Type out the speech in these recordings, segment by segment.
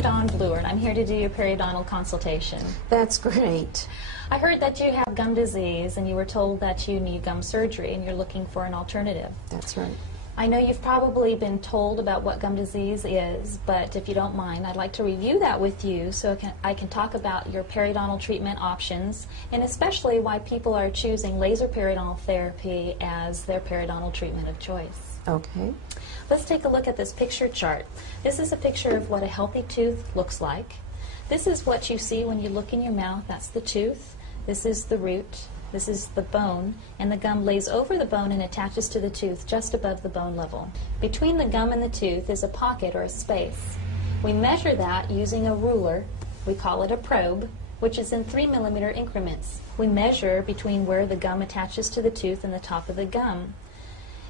Dr. Dawn Blewart. I'm here to do your periodontal consultation. That's great. I heard that you have gum disease and you were told that you need gum surgery and you're looking for an alternative. That's right. I know you've probably been told about what gum disease is, but if you don't mind, I'd like to review that with you so I can talk about your periodontal treatment options and especially why people are choosing laser periodontal therapy as their periodontal treatment of choice. Okay. Let's take a look at this picture chart. This is a picture of what a healthy tooth looks like. This is what you see when you look in your mouth. That's the tooth. This is the root. This is the bone, and the gum lays over the bone and attaches to the tooth just above the bone level. Between the gum and the tooth is a pocket or a space. We measure that using a ruler. We call it a probe, which is in 3 millimeter increments. We measure between where the gum attaches to the tooth and the top of the gum.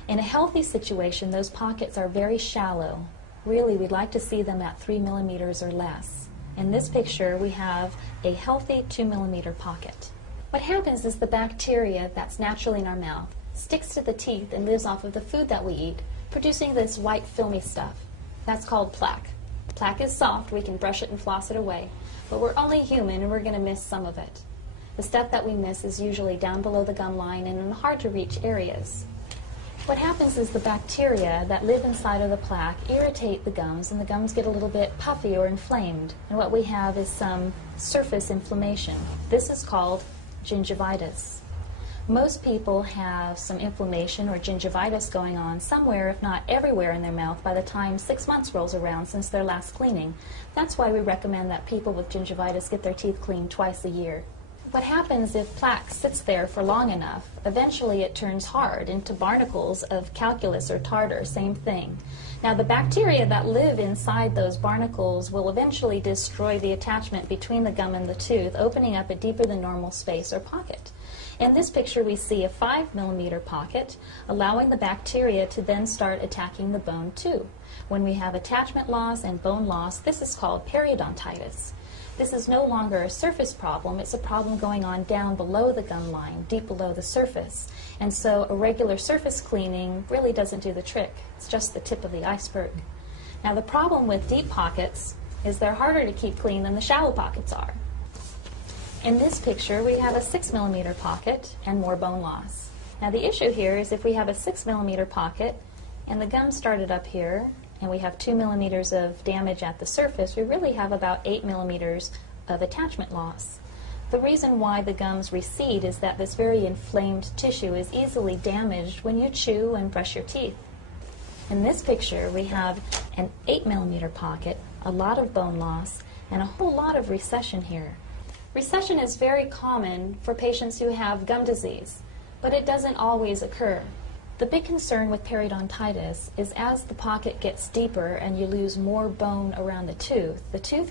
In a healthy situation, those pockets are very shallow. Really, we'd like to see them at 3 millimeters or less. In this picture, we have a healthy 2 millimeter pocket. What happens is the bacteria that's naturally in our mouth sticks to the teeth and lives off of the food that we eat, producing this white filmy stuff. That's called plaque. Plaque is soft, we can brush it and floss it away, but we're only human and we're going to miss some of it. The stuff that we miss is usually down below the gum line and in hard to reach areas. What happens is the bacteria that live inside of the plaque irritate the gums and the gums get a little bit puffy or inflamed, and what we have is some surface inflammation. This is called gingivitis. Most people have some inflammation or gingivitis going on somewhere, if not everywhere, in their mouth by the time 6 months rolls around since their last cleaning. That's why we recommend that people with gingivitis get their teeth cleaned twice a year. What happens if plaque sits there for long enough, eventually it turns hard into barnacles of calculus or tartar, same thing. Now the bacteria that live inside those barnacles will eventually destroy the attachment between the gum and the tooth, opening up a deeper than normal space or pocket. In this picture we see a 5 millimeter pocket, allowing the bacteria to then start attacking the bone too. When we have attachment loss and bone loss, this is called periodontitis. This is no longer a surface problem, it's a problem going on down below the gum line, deep below the surface. And so a regular surface cleaning really doesn't do the trick. It's just the tip of the iceberg. Now the problem with deep pockets is they're harder to keep clean than the shallow pockets are. In this picture we have a 6 millimeter pocket and more bone loss. Now the issue here is if we have a 6 millimeter pocket and the gum started up here, and we have 2 millimeters of damage at the surface, we really have about 8 millimeters of attachment loss. The reason why the gums recede is that this very inflamed tissue is easily damaged when you chew and brush your teeth. In this picture, we have an 8 millimeter pocket, a lot of bone loss, and a whole lot of recession here. Recession is very common for patients who have gum disease, but it doesn't always occur. The big concern with periodontitis is as the pocket gets deeper and you lose more bone around the tooth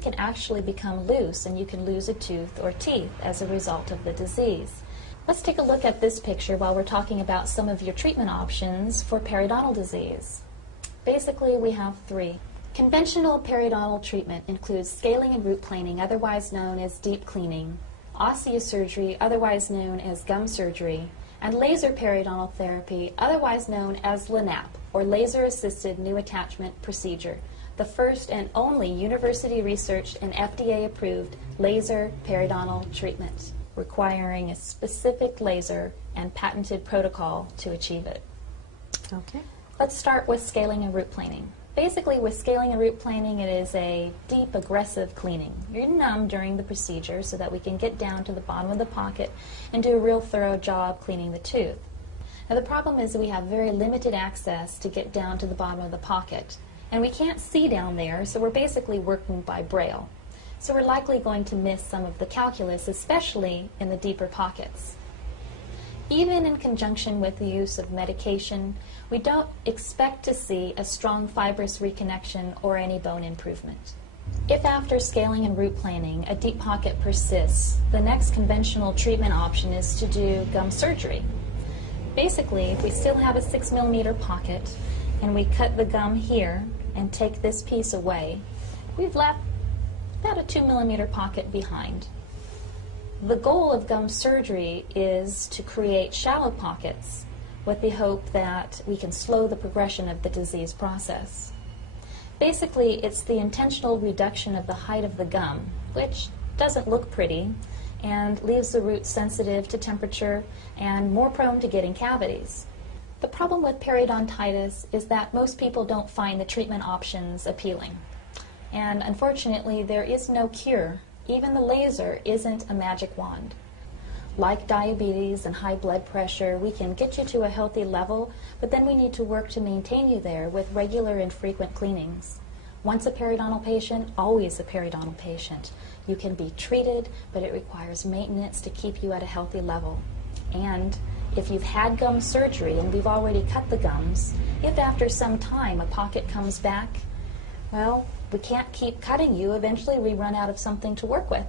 can actually become loose and you can lose a tooth or teeth as a result of the disease. Let's take a look at this picture while we're talking about some of your treatment options for periodontal disease. Basically, we have 3. Conventional periodontal treatment includes scaling and root planing, otherwise known as deep cleaning, osteosurgery, otherwise known as gum surgery, and laser periodontal therapy, otherwise known as LANAP, or laser-assisted new attachment procedure, the first and only university-researched and FDA-approved laser periodontal treatment, requiring a specific laser and patented protocol to achieve it. Okay. Let's start with scaling and root planing. Basically, with scaling and root planing, it is a deep, aggressive cleaning. You're numb during the procedure so that we can get down to the bottom of the pocket and do a real thorough job cleaning the tooth. Now, the problem is that we have very limited access to get down to the bottom of the pocket, and we can't see down there, so we're basically working by braille. So we're likely going to miss some of the calculus, especially in the deeper pockets. Even in conjunction with the use of medication, we don't expect to see a strong fibrous reconnection or any bone improvement. If after scaling and root planing a deep pocket persists, the next conventional treatment option is to do gum surgery. Basically, if we still have a 6 millimeter pocket and we cut the gum here and take this piece away, we've left about a 2 millimeter pocket behind. The goal of gum surgery is to create shallow pockets with the hope that we can slow the progression of the disease process. Basically, it's the intentional reduction of the height of the gum, which doesn't look pretty and leaves the root sensitive to temperature and more prone to getting cavities. The problem with periodontitis is that most people don't find the treatment options appealing. And unfortunately, there is no cure. Even the laser isn't a magic wand. Like diabetes and high blood pressure, we can get you to a healthy level, but then we need to work to maintain you there with regular and frequent cleanings. Once a periodontal patient, always a periodontal patient. You can be treated, but it requires maintenance to keep you at a healthy level. And if you've had gum surgery and we've already cut the gums, if after some time a pocket comes back, well, we can't keep cutting you. Eventually we run out of something to work with.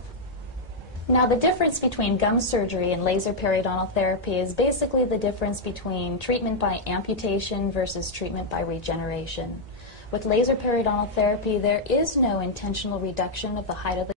Now, the difference between gum surgery and laser periodontal therapy is basically the difference between treatment by amputation versus treatment by regeneration. With laser periodontal therapy, there is no intentional reduction of the height of the